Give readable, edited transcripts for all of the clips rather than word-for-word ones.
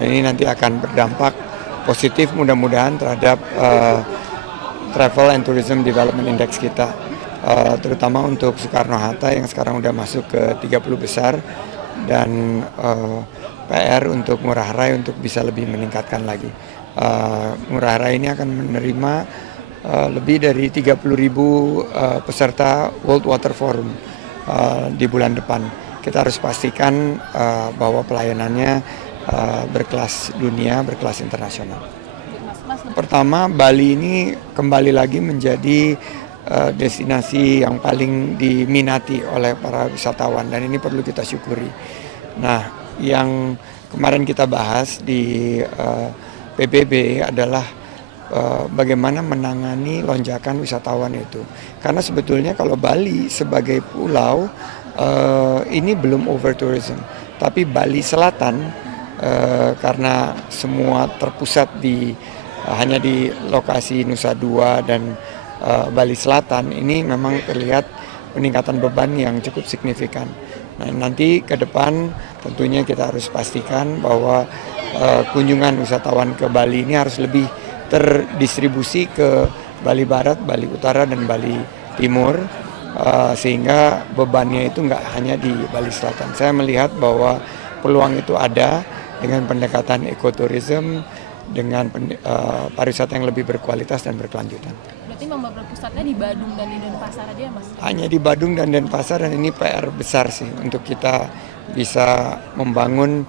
Dan ini nanti akan berdampak positif mudah-mudahan terhadap Travel and Tourism Development Index kita, terutama untuk Soekarno-Hatta yang sekarang udah masuk ke 30 besar, dan PR untuk Ngurah Rai untuk bisa lebih meningkatkan lagi. Ngurah Rai ini akan menerima lebih dari 30.000 peserta World Water Forum di bulan depan. Kita harus pastikan bahwa pelayanannya berkelas dunia, berkelas internasional. Pertama, Bali ini kembali lagi menjadi destinasi yang paling diminati oleh para wisatawan, dan ini perlu kita syukuri. Nah, yang kemarin kita bahas di PBB adalah bagaimana menangani lonjakan wisatawan itu. Karena sebetulnya kalau Bali sebagai pulau ini belum over tourism, tapi Bali Selatan karena semua terpusat hanya di lokasi Nusa Dua dan Bali Selatan, ini memang terlihat peningkatan beban yang cukup signifikan. Nah, nanti ke depan tentunya kita harus pastikan bahwa kunjungan wisatawan ke Bali ini harus lebih terdistribusi ke Bali Barat, Bali Utara, dan Bali Timur, sehingga bebannya itu nggak hanya di Bali Selatan. Saya melihat bahwa peluang itu ada dengan pendekatan ekoturism, dengan pariwisata yang lebih berkualitas dan berkelanjutan. Berarti memang berpusatnya di Badung dan di Denpasar aja ya, Mas? Hanya di Badung dan Denpasar, dan ini PR besar sih untuk kita bisa membangun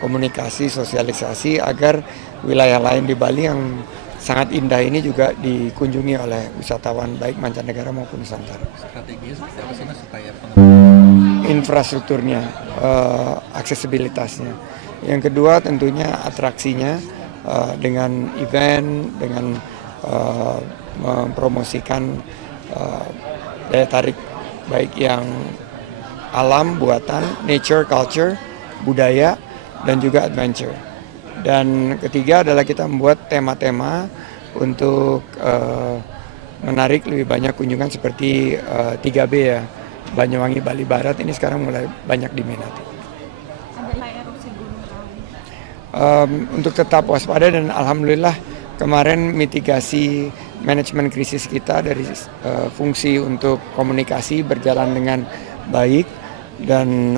komunikasi, sosialisasi agar wilayah lain di Bali yang sangat indah ini juga dikunjungi oleh wisatawan baik mancanegara maupun Nusantara. Strateginya seperti apa sih, Mas, supaya infrastrukturnya, aksesibilitasnya. Yang kedua tentunya atraksinya, dengan event, dengan mempromosikan daya tarik baik yang alam buatan, nature, culture, budaya, dan juga adventure. Dan ketiga adalah kita membuat tema-tema untuk menarik lebih banyak kunjungan seperti 3B ya, Banyuwangi Bali Barat ini sekarang mulai banyak diminati. Untuk tetap waspada, dan alhamdulillah kemarin mitigasi manajemen krisis kita dari fungsi untuk komunikasi berjalan dengan baik, dan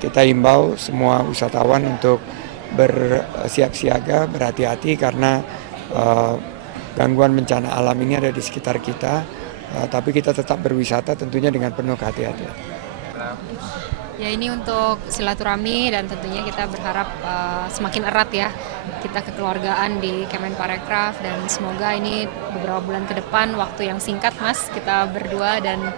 kita himbau semua wisatawan untuk bersiap siaga, berhati-hati karena gangguan bencana alam ini ada di sekitar kita, tapi kita tetap berwisata tentunya dengan penuh kehati-hatian. Ya, ini untuk silaturahmi, dan tentunya kita berharap semakin erat ya kita kekeluargaan di Kemenparekraf, dan semoga ini beberapa bulan ke depan, waktu yang singkat Mas, kita berdua dan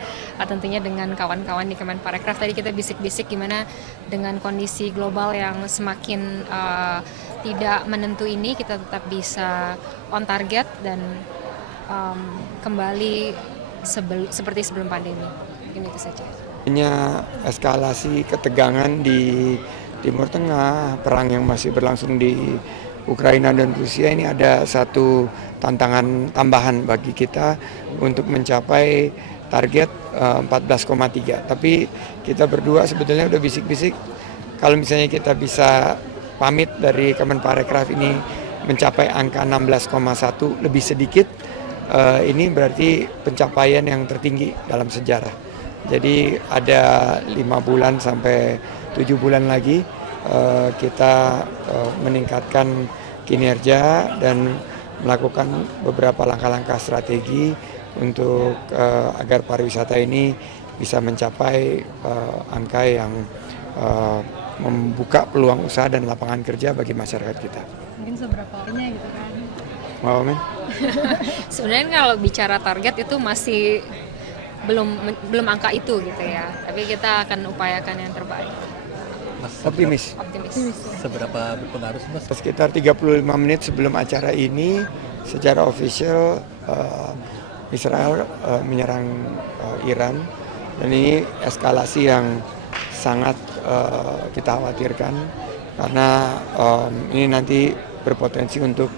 tentunya dengan kawan-kawan di Kemenparekraf. Tadi kita bisik-bisik gimana dengan kondisi global yang semakin tidak menentu ini, kita tetap bisa on target dan kembali seperti sebelum pandemi. Mungkin itu saja. Hanya eskalasi ketegangan di Timur Tengah, perang yang masih berlangsung di Ukraina dan Rusia, ini ada satu tantangan tambahan bagi kita untuk mencapai target 14,3. Tapi kita berdua sebetulnya udah bisik-bisik, kalau misalnya kita bisa pamit dari Kemenparekraf ini mencapai angka 16,1 lebih sedikit, ini berarti pencapaian yang tertinggi dalam sejarah. Jadi ada 5 bulan sampai 7 bulan lagi kita meningkatkan kinerja dan melakukan beberapa langkah-langkah strategi untuk agar pariwisata ini bisa mencapai angka yang membuka peluang usaha dan lapangan kerja bagi masyarakat kita. Mungkin seberapa banyak gitu kan? Mau, Men? Sebenarnya kalau bicara target itu masih belum angka itu gitu ya, tapi kita akan upayakan yang terbaik. Mas, Optimis. seberapa berpengaruh sih, Mas? Sekitar 35 menit sebelum acara ini, secara official Israel menyerang Iran, dan ini eskalasi yang sangat kita khawatirkan karena ini nanti berpotensi untuk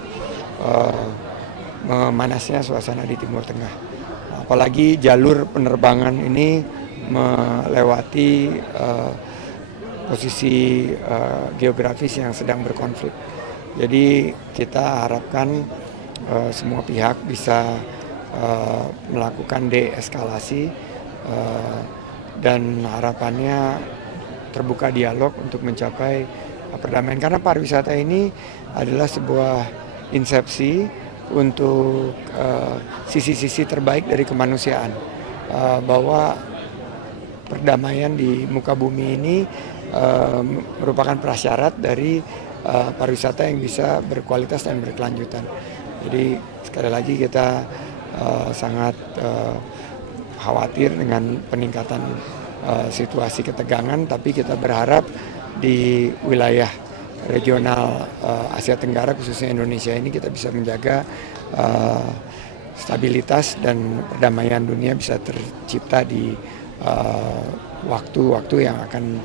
memanasnya suasana di Timur Tengah. Apalagi jalur penerbangan ini melewati posisi geografis yang sedang berkonflik. Jadi kita harapkan semua pihak bisa melakukan deeskalasi dan harapannya terbuka dialog untuk mencapai perdamaian. Karena pariwisata ini adalah sebuah insepsi untuk sisi-sisi terbaik dari kemanusiaan, bahwa perdamaian di muka bumi ini merupakan prasyarat dari pariwisata yang bisa berkualitas dan berkelanjutan. Jadi sekali lagi kita sangat khawatir dengan peningkatan situasi ketegangan, tapi kita berharap di wilayah regional Asia Tenggara khususnya Indonesia ini kita bisa menjaga stabilitas dan perdamaian dunia bisa tercipta di waktu-waktu yang akan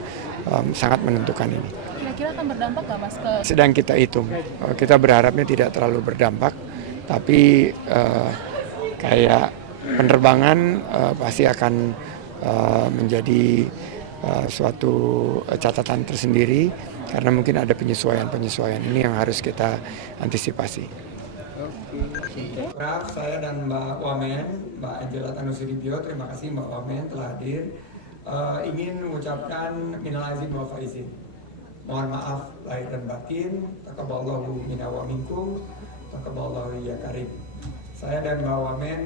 sangat menentukan ini. Kira-kira akan berdampak nggak Mas ke Sedang kita hitung, kita berharapnya tidak terlalu berdampak, tapi kayak penerbangan pasti akan menjadi suatu catatan tersendiri karena mungkin ada penyesuaian ini yang harus kita antisipasi. Saya dan Mbak Wamen, Mbak Angela Tanusudibyo, terima kasih Mbak Wamen telah hadir. Ingin mengucapkan minal aizin wal faizin. Mohon maaf lahir dan batin. Taqabbalallahu minna wa minkum. Taqabbalallahu ya karim. Saya dan Mbak Wamen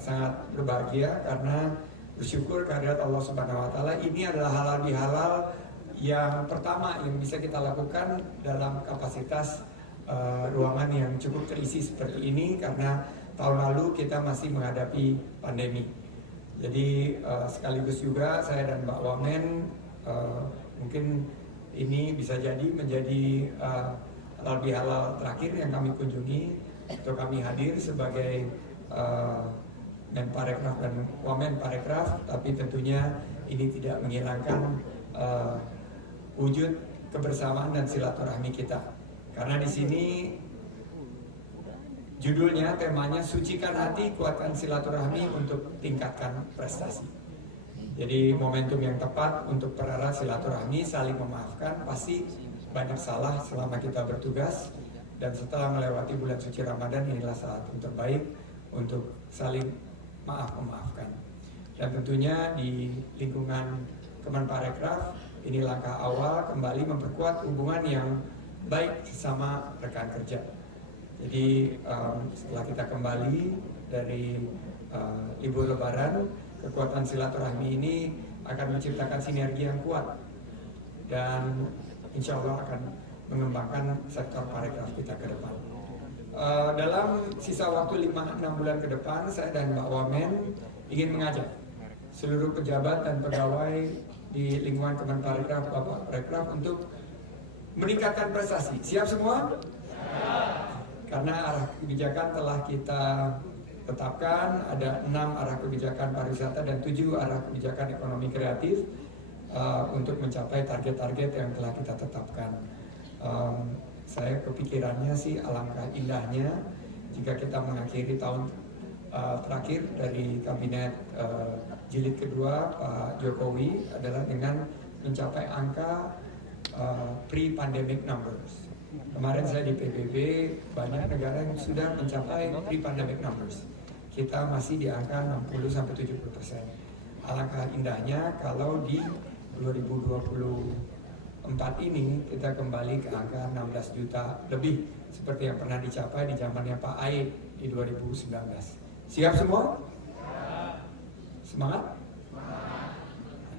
sangat berbahagia karena bersyukur kehadirat Allah Subhanahu wa taala. Ini adalah halal bihalal yang pertama yang bisa kita lakukan dalam kapasitas ruangan yang cukup terisi seperti ini karena tahun lalu kita masih menghadapi pandemi. Jadi sekaligus juga saya dan Mbak Wamen mungkin ini bisa jadi menjadi halal bihalal terakhir yang kami kunjungi atau kami hadir sebagai Menparekraf dan Wamen Parekraf, tapi tentunya ini tidak menghilangkan wujud kebersamaan dan silaturahmi kita. Karena di sini judulnya, temanya sucikan hati, kuatkan silaturahmi untuk tingkatkan prestasi. Jadi momentum yang tepat untuk pererat silaturahmi, saling memaafkan. Pasti banyak salah selama kita bertugas, dan setelah melewati bulan suci Ramadan inilah saat yang terbaik untuk saling memaafkan. Dan tentunya di lingkungan Kemenparekraf ini langkah awal kembali memperkuat hubungan yang baik sesama rekan kerja. Jadi setelah kita kembali dari libur Lebaran, kekuatan silaturahmi ini akan menciptakan sinergi yang kuat dan insya Allah akan mengembangkan sektor parekraf kita ke depan. Dalam sisa waktu 5-6 bulan ke depan, saya dan Mbak Wamen ingin mengajak seluruh pejabat dan pegawai di lingkungan Kemenparekraf, Bapak Parekraf untuk meningkatkan prestasi. Siap semua? Karena arah kebijakan telah kita tetapkan, ada 6 arah kebijakan pariwisata dan 7 arah kebijakan ekonomi kreatif untuk mencapai target-target yang telah kita tetapkan. Saya kepikirannya sih alangkah indahnya jika kita mengakhiri tahun terakhir dari kabinet jilid kedua Pak Jokowi adalah dengan mencapai angka pre-pandemic numbers. Kemarin saya di PBB, banyak negara yang sudah mencapai pre-pandemic numbers. Kita masih di angka 60-70%. Alangkah indahnya kalau di 2024 ini kita kembali ke angka 16 juta lebih seperti yang pernah dicapai di zamannya Pak Ae di 2019. Siap semua? Semangat?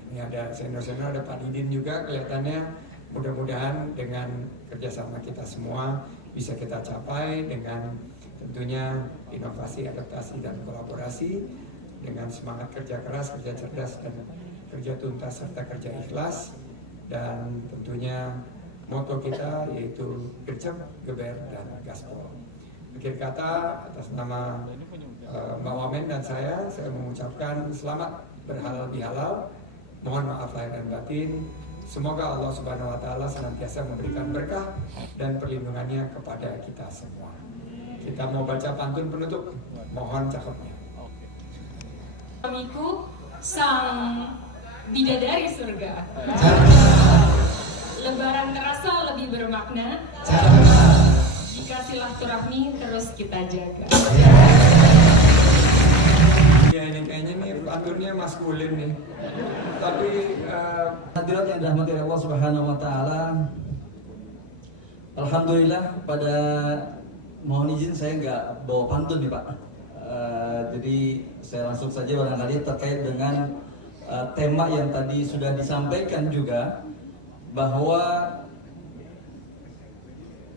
Ini ada senior-senior, ada Pak Didin juga kelihatannya. Mudah-mudahan dengan kerjasama kita semua bisa kita capai dengan tentunya inovasi, adaptasi, dan kolaborasi dengan semangat kerja keras, kerja cerdas, dan kerja tuntas serta kerja ikhlas. Dan tentunya moto kita yaitu gercep, geber, dan gaspol. Akhir kata atas nama Mbak Wamen dan saya mengucapkan selamat berhalal bihalal. Mohon maaf lahir dan batin. Semoga Allah Subhanahu wa taala senantiasa memberikan berkah dan perlindungannya kepada kita semua. Kita mau baca pantun penutup. Mohon cakepnya. Suamiku sang bidadari surga. Lebaran terasa lebih bermakna jika silaturahmi terus kita jaga. Ya ini kayaknya nih aturnya maskulin nih. Tapi hadirat yang dirahmati Allah Subhanahu wa taala. Alhamdulillah, pada mohon izin saya nggak bawa pantun nih Pak. Jadi saya langsung saja barangkali terkait dengan tema yang tadi sudah disampaikan juga, bahwa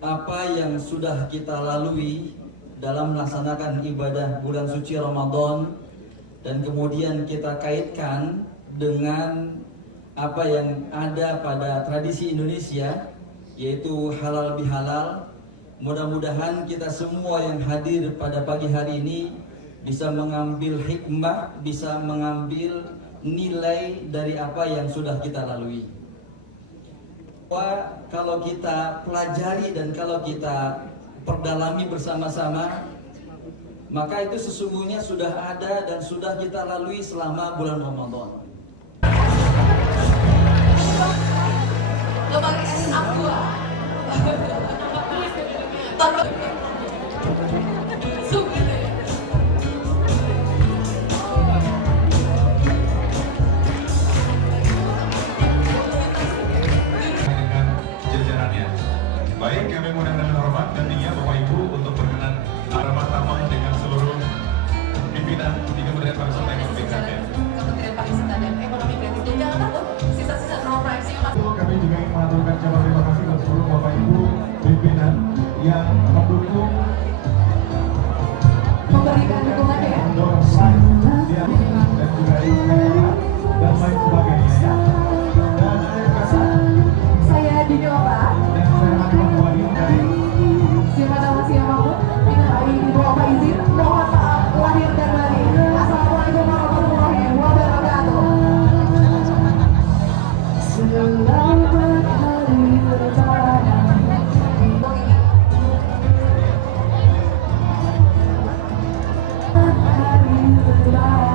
apa yang sudah kita lalui dalam melaksanakan ibadah bulan suci Ramadan dan kemudian kita kaitkan dengan apa yang ada pada tradisi Indonesia, yaitu halal bihalal. Mudah-mudahan kita semua yang hadir pada pagi hari ini bisa mengambil hikmah, bisa mengambil nilai dari apa yang sudah kita lalui. Bahwa kalau kita pelajari dan kalau kita perdalami bersama-sama, maka itu sesungguhnya sudah ada dan sudah kita lalui selama bulan Ramadan. jajarannya. Baik, kami mengundang dengan hormat nantinya Bapak Ibu untuk berkenan ramah-tamah dengan seluruh pimpinan di Kementerian Pariwisata dan Ekonomi Kreatif. Kementerian Pariwisata dan Ekonomi Kreatif. Dan jangan takut, sisa-sisa no price Kami juga ingin mengaturkan ucapan terima kasih kepada seluruh Bapak Ibu pimpinan yang mendukung, memberikan dukungan ya. mendorong dan juga dan lain sebagainya ya. Dan saya rasa Saya Dinyola. dan saya Mahmud Wali dari Siapa nama siapa? Minta Bapak izin. Mohon maaf lahir dan batin. Assalamualaikum warahmatullahi wabarakatuh. Selamat hari pertama. Hari pertama.